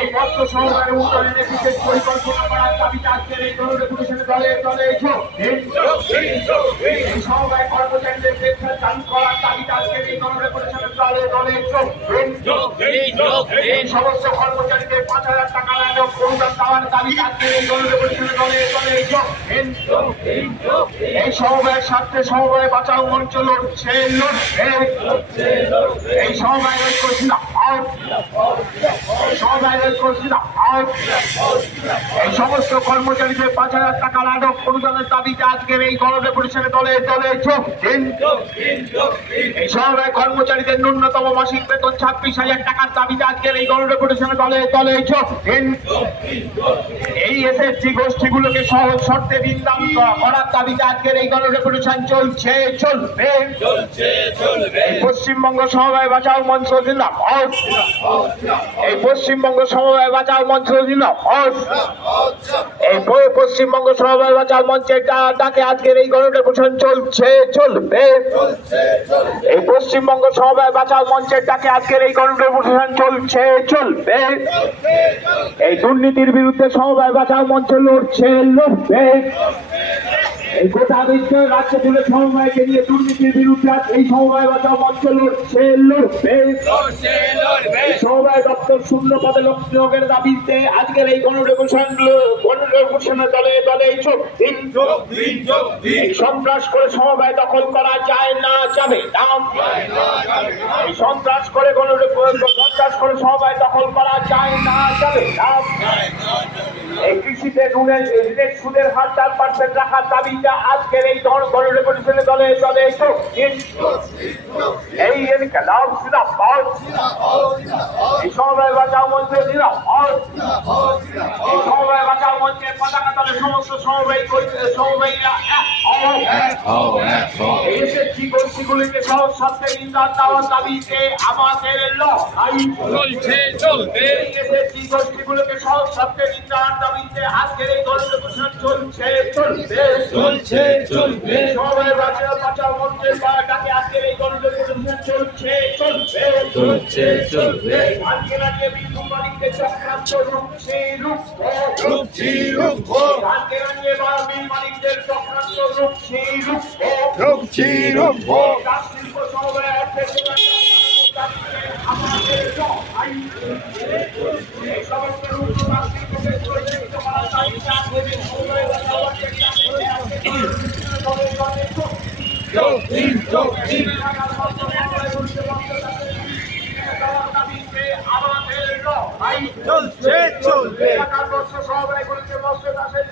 এই মৎস্য সহকারে উন্নয়নে বিশেষ পরিকল্পনা করার দাবিতে আজকের এই গণডেপুটেশনে দলে দলে এই সমবায় কর্মচারীদের বেতন চালু করার দাবিতে আজকের এই গণডেপুটেশনে দলে দলে এই সমস্ত কর্মচারীদের 5,000 টাকা নায়ক অনুদান দেওয়ার দাবিতে আজকের এই গণডেপুটেশনে দলে দলে এই সমবায়ের স্বার্থে সমবায় বাঁচাও মঞ্চ লড়ছে এই সমবায় করছি না এই সমস্ত কর্মচারীদের 5,000 টাকা লাডক অনুদানের দাবিতে আজকের এই গণডেপুটেশনে দলে দলে এই সমবায় কর্মচারীদের ন্যূনতম মাসিক বেতন 26,000 টাকার দাবিতে আজকের এই গণডেপুটেশনে দলে দলে এই এসএসজি গোষ্ঠীগুলোকে সহজ শর্তে বিন্দাম করার দাবিতে আজকের এই গণডেপুটেশন চলবে এই পশ্চিমবঙ্গ সমবায় বাঁচাও মঞ্চ দিলাম এই পশ্চিমবঙ্গ সমবায় বাঁচাও মঞ্চ দিলাম এই পশ্চিমবঙ্গ সমবায় বাঁচাও মঞ্চের ডাকে আজকের এই গণডেপুটেশন চলবে এই পশ্চিমবঙ্গ সমবায় বাঁচাও মঞ্চের ডাকে আজকের এই গণডেপুটেশন চলবে এই দুর্নীতির বিরুদ্ধে সমবায় বাঁচাও মঞ্চ লড়বে এই গোটা বিশ্বের রাজ্য জুড়ে সমবায়কে নিয়ে দুর্নীতির বিরুদ্ধে এই সমবায় বাঁচাও মঞ্চ লড়বে সমবায় দপ্তর শূন্য পদে লোক নিয়োগের দাবিতে আজকের এই গণডেপুটেশনে দলে দলে সন্ত্রাস করে সমবায় দখল করা যায় না যাবে সন্ত্রাস করে সন্ত্রাস করে সমবায় দখল করা যায় না যাবে এই কৃষিতে ঋণের সুদের হার 4% রাখার দাবিতে আজকের এই গণডেপুটেশনে দলে দলে এই সমবায় বাঁচাও মঞ্চে দিলাম এই সমবায় বাঁচাও মঞ্চের পতাকা তলে সমস্ত সমবায়ীরা এসএসজি গোষ্ঠীগুলিকে সহজ শর্তে নিন্দার দেওয়ার দাবিতে আমাদের লড়াই চলবে এসএসজি গোষ্ঠীগুলোকে সহজ শর্তে নিন্দার দাবিতে আজকের এই গণডেপুটেশন চলবে সমবায় বাঁচাও মঞ্চের ডাকে আজকের এই গণডেপুটেশন চলবে আজকে রাজ্যে বিদ্যুৎ মালিকদের চক্রান্ত আজকে রাজ্যে মিল মালিকদের চক্রান্ত শিল্প সমবায় অর্থের আমাদের এই সমস্ত চলবে সমবায় করেছে মৎস্য চাষের